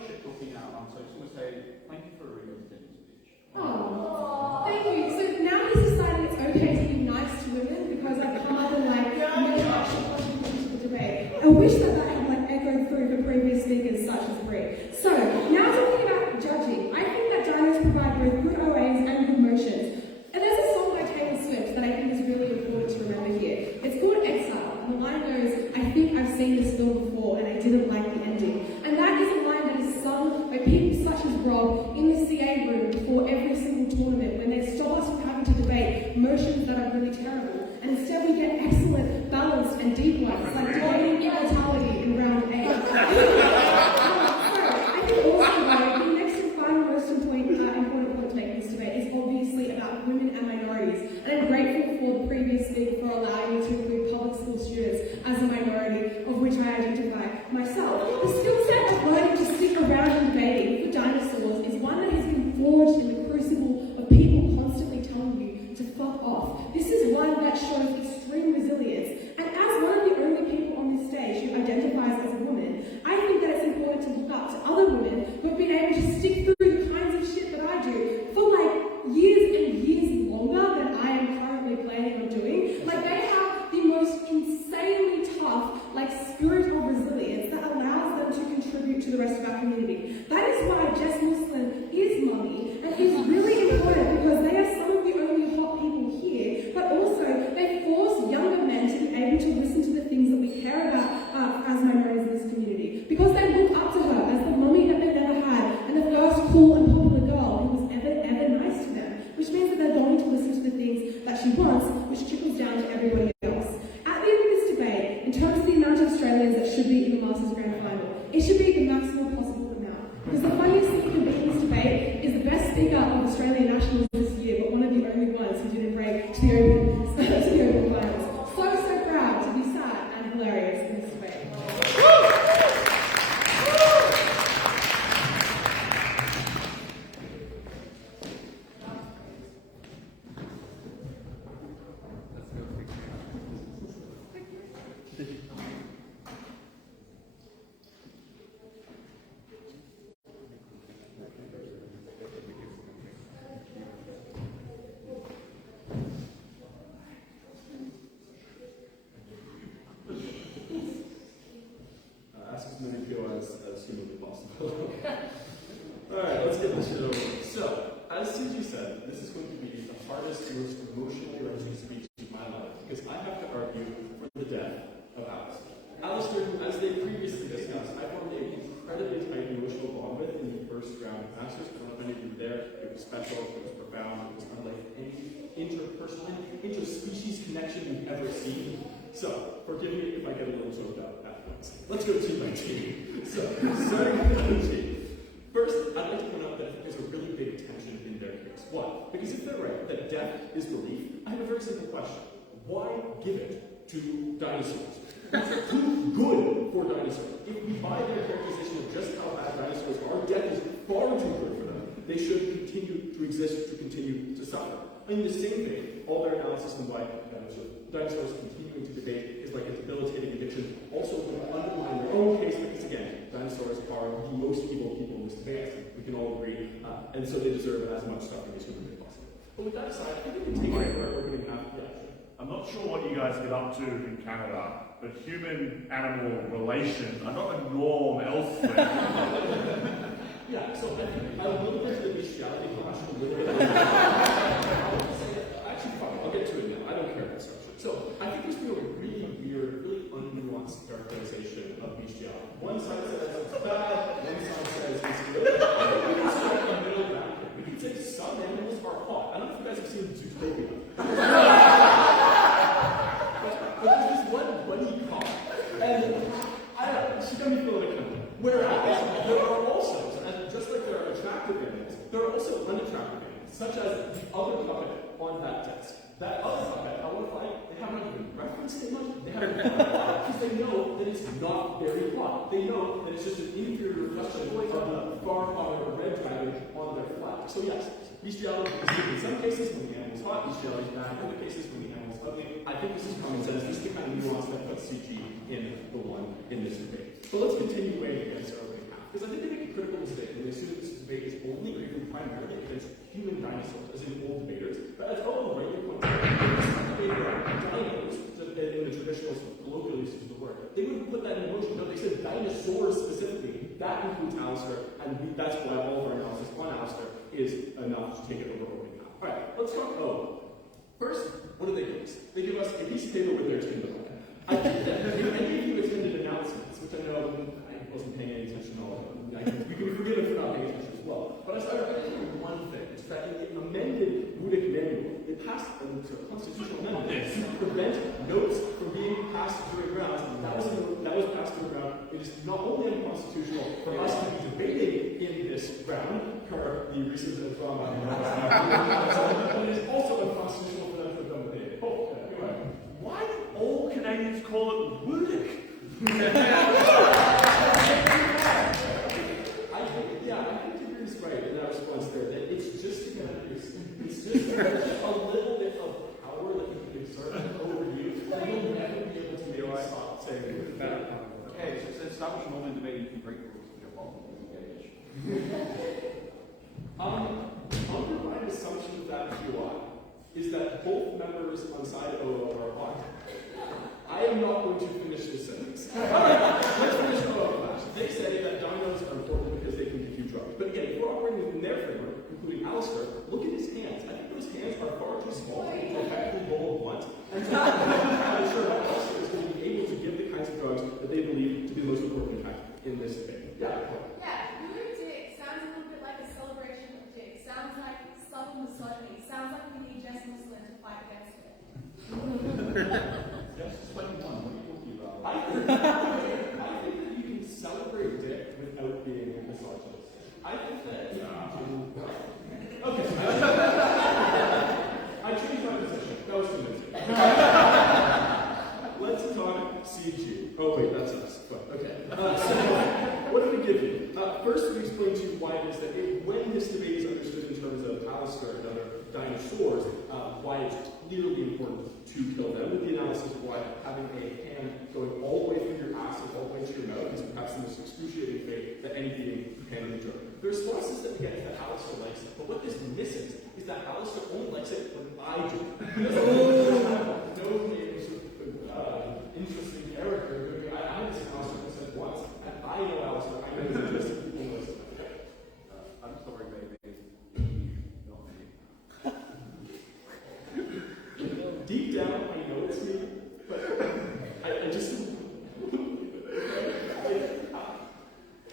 shit talking now, so I just want to say thank you for a really entertaining speech. Oh, thank you. So now he's deciding it's okay to be nice to women because I've come up and like made actual contributions to the debate. I wish that had like echoed through for previous speakers such as Brie. So now talking about judging, I think that dinos provide both good OAs and good motions. And there's a song by Taylor Swift that I think is really important to remember here. It's called Exile, and the line goes, "I think I've seen this film before and I didn't like the ending." And that is a line that is sung by people such as Rob in the CA room before every single tournament when they stop us from having to debate motions that are really terrible. And instead we get excellent, balanced and deep ones, like debating immortality in round 8. So, I think also though, the next and final most important point to make in this debate is obviously about women and minorities. And I'm grateful for the previous speaker for allowing me to include public school students as a minority, of which I identify myself. The skill set of learning to stick around and debating for dinosaurs is one that has been forged in the crucible of people constantly telling you to fuck off. This is one that shows extreme resilience. And as one of the only people on this stage who identifies as a woman, I think that it's important to look up to other women who have been able to stick through the kinds of shit that I do for like years and years longer than I am currently planning on doing. Like they have the most insanely tough, like spirit of resilience that allows them to contribute to the rest of our community. That is why Jess Muslin is Mummy and is really important because they are some of the only hot people here, but also they force younger men to be able to listen to the things that we care about as minorities in this community. Because they look up to her as the mummy that they never had and the first cool and popular girl who was ever nice to them, which means that they're going to listen to the things that she wants, which trickles down to everybody else. At the end of this debate, in terms of the amount of Australians that should be in the Masters Grand Final, it should be the maximum possible amount. Because the funniest thing can be in this debate is the best speaker of Australian nationals this year, but one of the only ones who didn't break to the open finals. So proud to be sad and hilarious in this debate. Ask as many people as humanly possible. Alright, let's get this shit over with. So, as CG said, this is going to be the hardest, most emotionally wrenching speech of my life, because I have to argue for the death of Alistair. Alistair, who, as they previously discussed, I formed an incredibly tight emotional bond with in the first round of Masters. I don't know if any of you were there. It was special, it was profound, it was unlike any interpersonal, interspecies connection you've ever seen. So, forgive me if I get a little choked up afterwards. Let's go team by team. So, starting with the team. First, I'd like to point out that there's a really big tension in their case. Why? Because if they're right that death is belief, I have a very simple question. Why give it to dinosaurs? It's too good for dinosaurs. If we buy their characterization of just how bad dinosaurs are, death is far too good for them. They should continue to exist, to continue to suffer. In the same vein, all their analysis on why dinosaurs continuing to debate is like a debilitating addiction, also to undermine their own case, because again, dinosaurs are the most evil people in this debate. We can all agree, and so they deserve as much suffering as humanly possible. But with that aside, I think we can take it where we're going to have. I'm not sure what you guys get up to in Canada, but human-animal relations are not a norm elsewhere. Yeah, so I think a little bit of the bestiality clash a little bit. Actually, fine, I'll get to it now. I don't care about structure. So I think there's been a really weird, really unnuanced characterization of bestiality. One side says it's bad, one side says it's good. I think we can say like a middle ground here. We can say some animals are hot. I don't know if you guys have seen Zootopia. But there's this one bunny cop, and she got me feeling like a whereas there are also, and just like there are attractive animals, there are also unattractive animals, such as the other puppet on that desk. That other puppet, I want to find, they haven't even referenced it much, they haven't because they know that it's not very hot. They know that it's just an inferior reflection of the far popular red dragon on their flag. So yes, bestiality is good in some cases when the animal's hot, bestiality is bad in other cases when the animal's ugly. I think this is common sense. This is the kind of nuance that puts CG in the one in this debate. But let's continue weighing against our opening half. Because I think they make a critical mistake when they assume that this debate is only really primarily against human dinosaurs, as in old debaters. But as Paolo rightly pointed out, if this debate about dinos, in the traditional sort of colloquial use of the word, they would put that in motion. No, they said dinosaurs specifically. That includes Alistair, and that's why all of our analysis on Alistair is enough to take it over opening now. Alright, let's talk O. First, what do they give us? They give us a piece of paper with their timber on it. I think that if any of you attended announcements, which I know I wasn't paying any attention at all, we can be forgiven for not paying attention as well. But I started thinking one thing, it's that in the amended Woodick manual, it passed a constitutional amendment to prevent notes from being passed during rounds. That was passed during round. It is not only unconstitutional for us to be debating in this round, per the reasons that drawn by but it is also unconstitutional for them to have done what they did. Oh, anyway. Why do all Canadians call it Woodick? I think Tigray's right in that response there, that it's just a little bit of power that you can exert over you, and you'll never be able to make it stop saying it better. Okay, so to establish an all-in debate, you can break the rules of your problem. Underlying assumption of that POI is that both members on side OO are on. I am not going to finish this sentence. Alright, let's finish OO last. They say that dinos are important because they can give you drugs. But again, if we're operating within their framework, including Alistair, look at his hands. I think those hands are far too small to effectively hold a blunt. And so I'm sure that Alistair is going to be able to give the kinds of drugs that they believe to be the most important impact in this debate. Yeah. Blue dick sounds a little bit like a celebration of dick. Sounds like subtle misogyny. Sounds like we need Jess Muslin to fight against it. Yes, it's 21. What are you talking about? I think that you can celebrate dick without being misogynist. I think that okay. I changed my position. That was too easy. Let's talk CG. Oh wait, that's us. Okay. So what do we give you? First, we explain to you why it is that when this debate is understood in terms of Alistair and other dinosaurs, why it's clearly important to kill them, with the analysis of why having a hand going all the way through your ass and all the way to your mouth is perhaps the most excruciating fate that any being can endure. The responses that we get is that Alistair likes it, but what this misses is that Alistair only likes it when I do. He doesn't have no interesting character. I haven't seen Alistair said once, and I know Alistair. I know he's interesting people listen. I'm sorry, baby. Not me. Deep down, I know it's me, but I just.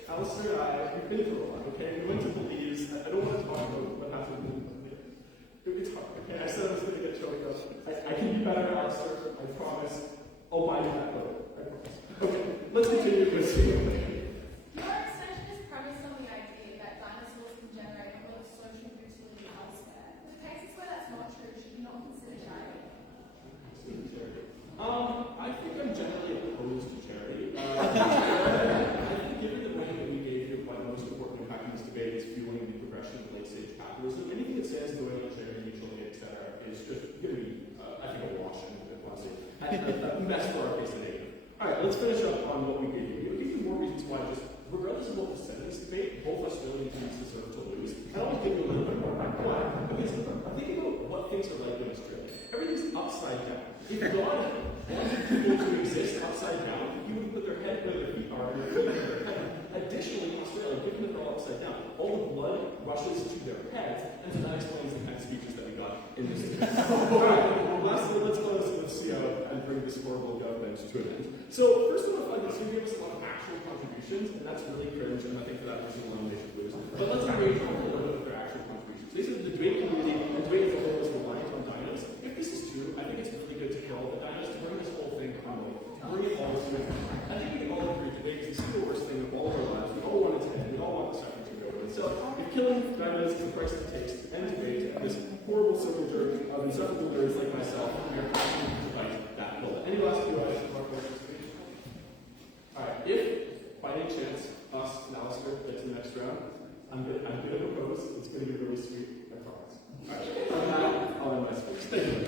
Alistair and I, we've been through a lot, okay? We went to Belize. I don't want to talk about what happened. It's hard, okay? I said I was going to get choked up. I can be better, Alistair. I promise. I'll buy you that photo. I promise. Okay, let's continue with Your extension is premised on the idea that dinosaurs can generate a lot of social utility elsewhere. The cases where that's not true should you not consider charity. I think I'm generally opposed to charity. I think given the way that we gave you why the most important impact in this debate is fueling the progression of late-stage capitalism, anything that says going on charity, mutually, etc., is just going to be, I think, a wash, and honestly, a mess for our case today. Alright, let's finish up on what we gave you. We'll give you more reasons why, just regardless of what was said in this debate, both Australian teams deserve to lose. And I'll give you a little bit more. Why? Because think about what things are like in Australia. Everything's upside down. If God wanted people to exist upside down, he would put their head where their feet are and their feet where their head. Additionally, in Australia, given that they're all upside down, all the blood rushes to their heads, and so that explains the kind of speeches that we got in this debate. Alright, lastly, let's close with CO and bring this horrible government to an end. So, first of all, I think gave us a lot of actual contributions, and that's really cringe, and I think for that reason alone they should lose. But let's engage on a little bit of their actual contributions. They said the debate community and debate as a whole is reliant on dinos. If this is true, I think it's really good to kill the dinos to bring this whole thing home, to bring it all to an end. I think we can all agree today is the single worst thing of all of our lives. We all want it to end. We all want the suffering to go away. So, if killing dinos is the price it takes to end debate and this horrible circle jerk of insufferable nerds like myself, we are passionate to fight that hill. Any last few items before I close this speech? Alright, if by any chance us and Alistair get to the next round, I'm going to propose. It's going to be really sweet, I promise. Alright, on that, I'll end my speech. Thank you.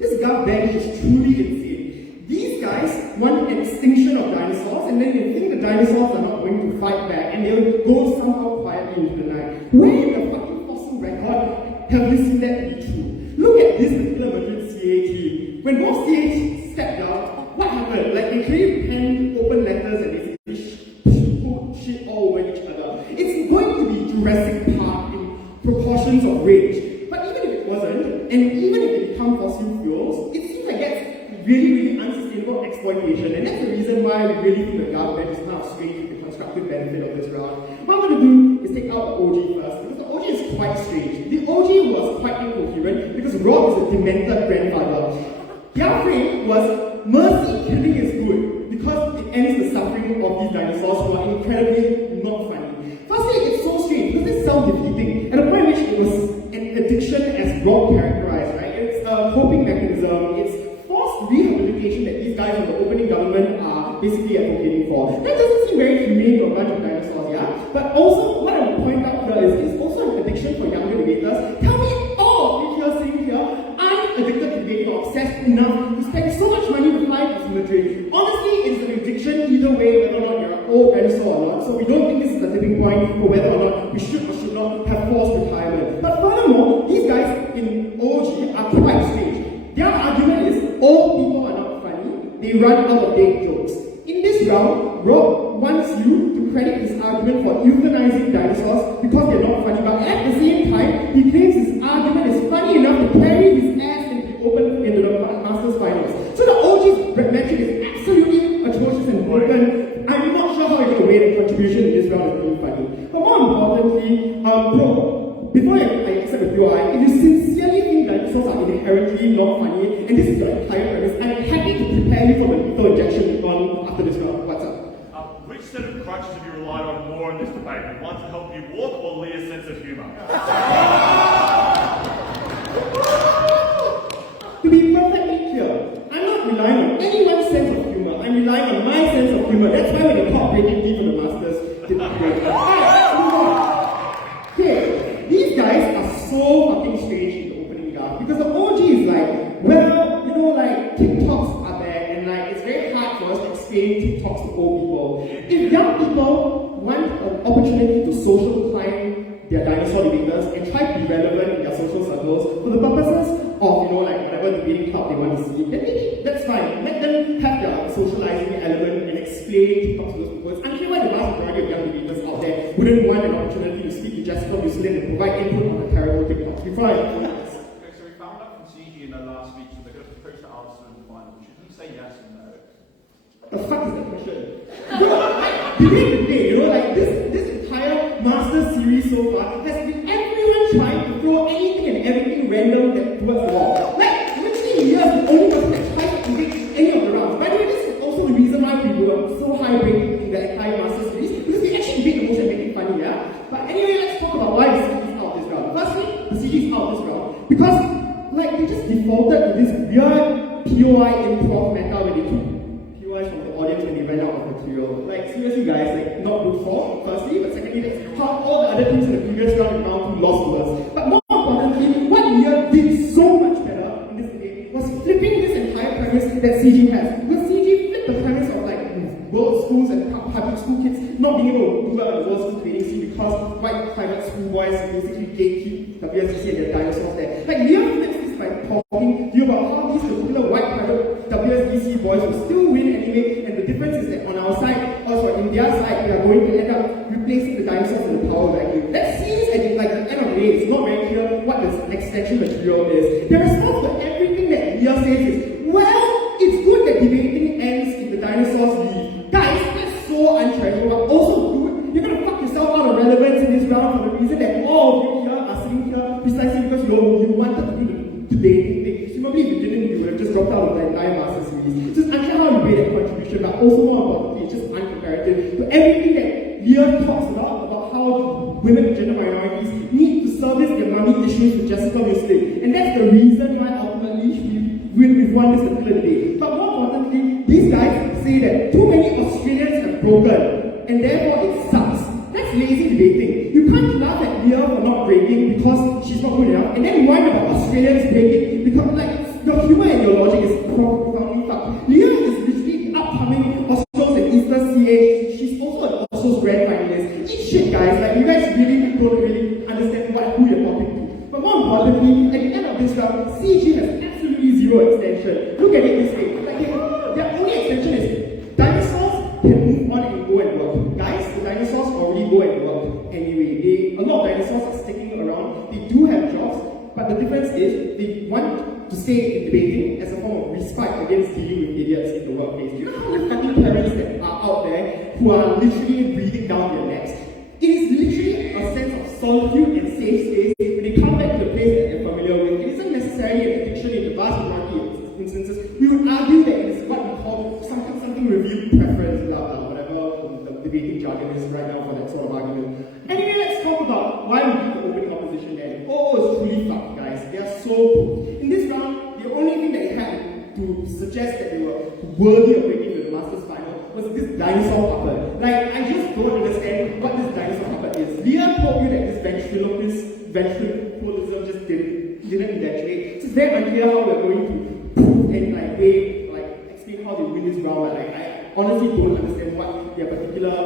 This garbage is truly insane. These guys want an extinction of dinosaurs, and then they think the dinosaurs are not going to fight back, and they'll go somehow quietly into the night. Where in the fucking fossil record have we seen that to be true? Look at this particular Madrid CA team. When both CA stepped down, what happened? Like, they clearly penned open letters and basically put shit all over each other. It's going to be Jurassic Park in proportions of rage. But even if it wasn't, and even if it become fossil fuels, it seems like that's really unsustainable exploitation, and that's the reason why we really think the government is kind of straight with the constructive benefit of this round. What I'm going to do is take out the OG first, because the OG is quite strange. The OG was quite incoherent, because Rob is a demented grandfather. Their frame was mercy killing is good, because it ends the suffering of these dinosaurs who are incredibly not funny. Firstly, it's so strange, because it's self-defeating, at a point in which it was an addiction as Rob characterized, right? It's a coping mechanism, it's forced rehabilitation that these guys in the opening government are basically advocating for. That doesn't seem very humane to a bunch of dinosaurs, yeah? But also, what I would point out here is it's also an addiction for younger debaters. Tell me all of you here sitting here aren't addicted to debating or obsessed enough to spend so much money to fly to Madrid. Honestly, it's an addiction either way, whether or not you're an old dinosaur or not. So we don't think this is the tipping point for whether or not we should or should not have forced retirement. But furthermore, these guys in OG are quite strange. Their argument is old people are not funny, they run out of date jokes. In this round, Rob wants you to credit his argument for euthanizing dinosaurs because they're not funny, but at the same time, he claims his argument is funny enough to carry his ass into the Masters Finals. So the OG's metric is absolutely atrocious and broken. I'm not sure how I get away the contribution in this round is being funny. But more importantly, before I accept a POI, if you sincerely think dinosaurs are inherently not funny, and this is your entire premise, I'm happy to prepare you for the lethal injection after this round. What's up? Which set of crutches have you relied on more in this debate? The ones that help you walk or Leah's sense of humour? To be perfectly clear, I'm not relying on anyone's sense of humour. I'm relying on my sense of humour. That's why when the top rating team for the Masters did not great. Alright, move on. Okay, these guys are so fucking strange in the opening round because the OG is like, well, you know, like TikToks are bad and like it's very hard for us to explain TikToks to old people. If young people want an opportunity to social climb their dinosaur debaters and try to be relevant in their social circles for the purposes of, you know, like whatever debating club they want to see, then maybe that's fine. Let them have their socializing element and explain TikToks to those people. It's unclear why the vast majority of young debaters out there wouldn't want an opportunity to speak to Jessica Muslin and provide input on the terrible TikToks. Before I do this. Okay, so we found out from CG in their last speech that they're going to approach the Arsenal in the final. Should we say yes or no? What the fuck is that question? Debate, you know, like this entire Master series so far has been everyone trying to throw anything and everything random towards the wall. Like, literally, you're the only person that tried to debate any of the rounds. By the way, this is also the reason why we were so high rated in the entire Master series, because we actually debate the most and make it funny, yeah? But anyway, let's talk about why the CG is out this round. Firstly, the CG is out this round because, like, they just defaulted to this weird POI improv meta where they took POIs from the audience when they ran out of material. Like, seriously guys, like, not good form, firstly, but secondly, that's how all the other teams in the previous round who lost to us. But more importantly, what Leah did so much better in this debate was flipping this entire premise that CG has. Because CG flipped the premise of, like, world schools and public school kids not being able to do well in the world school training scene because white private school boys basically gatekeep WSDC and their dinosaurs there. Like, Leah flips this by talking to you about how these particular white private WSDC boys will still win anyway, and the difference is that on our side, also in their side, we are going to end up replacing the dinosaurs in the power vacuum. That seems at the end of the day, it's not very clear what this extension material is. The response to everything that Leah says is, well, it's good that debating ends if the dinosaurs leave. Guys, that's so untreasurable, but also good. You're gonna fuck yourself out of relevance in this round for the reason that all of you here are sitting here precisely because you wanted to do the debating thing. Presumably, if you didn't, you would have just dropped out of the entire Master series. It's just unclear how you made that contribution, but also more importantly, it's just uncomparative to everything that Leah talks about how women and gender minorities need to service their money issues with Jessica Muslin. And that's the reason why ultimately we've won this particular debate. But more importantly, these guys say that too many Australians have broken, and therefore it sucks. That's lazy debating. You can't laugh at Leah for not breaking because she's not good enough, and then whine about Australians breaking because, like, your humor and your logic is profoundly fucked. Leah is literally upcoming Oscars and Easter CA. She's also an Oscars grand finalist. Eat shit, guys. Like, you guys really don't really understand who you're talking to. But more importantly, at the end of this round, CG has absolutely zero extension. Look at it this way. Like, their only extension is dinosaurs can move on and go and work. Guys, the dinosaurs already go and work. Anyway, a lot of dinosaurs are sticking around. They do have jobs, but the difference is they want to stay in debating as a form of respite against dealing with idiots in the workplace. Do you know how many fucking parents that are out there who are literally breathing down their necks? It is literally a sense of solitude and safe space when they come back to a place that they're familiar with. It isn't necessarily an addiction in the vast majority of instances. We would argue that it is what we call something revealed preference, whatever the debating jargon is right now for that sort of argument. Anyway, let's talk about why we beat the opening opposition then. Oh, it's truly fucked, guys. They are so cool. In this round, the only thing that they had to suggest that they were worthy of breaking the Masters final was this dinosaur puppet. Like, I just don't understand what this dinosaur puppet is. Leah told you that this ventriloquism just didn't eventuate. So it's very unclear how we're going to prove and explain how they win this round. But I honestly don't understand what their particular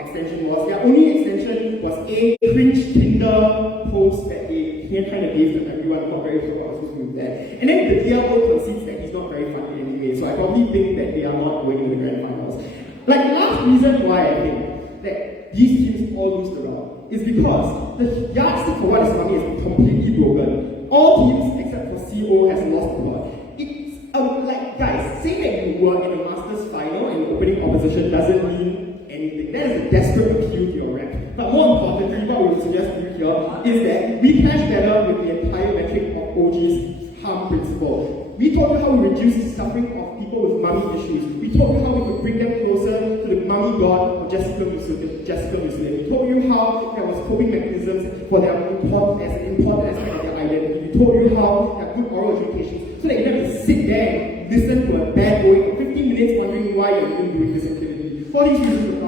extension was. Their only extension was a cringe Tinder post that they kind of gave to everyone. I'm not very sure what I was supposed to do with that. And then the DLO concedes that he's not very funny anyway, so I probably think that they are not going to the grand finals. Like, last reason why I think that these teams all lose the round is because the yardstick for what is funny is completely broken. All teams except for CO has lost the plot. It's like, guys, saying that you were in a Masters final and the opening opposition doesn't mean anything. That is a desperate appeal to your rank. But more importantly, what we would suggest to you here is that we clash better with the entire metric of OG's harm principle. We told you how we reduce the suffering of people with mummy issues. We told you how we could bring them closer to the mummy god of Jessica Muslim. We told you how there was coping mechanisms for their important aspect of their identity. We told you how there are good oral education, so that you don't have to sit there and listen to a bad boy for 15 minutes wondering why you're even doing this activity. For these reasons,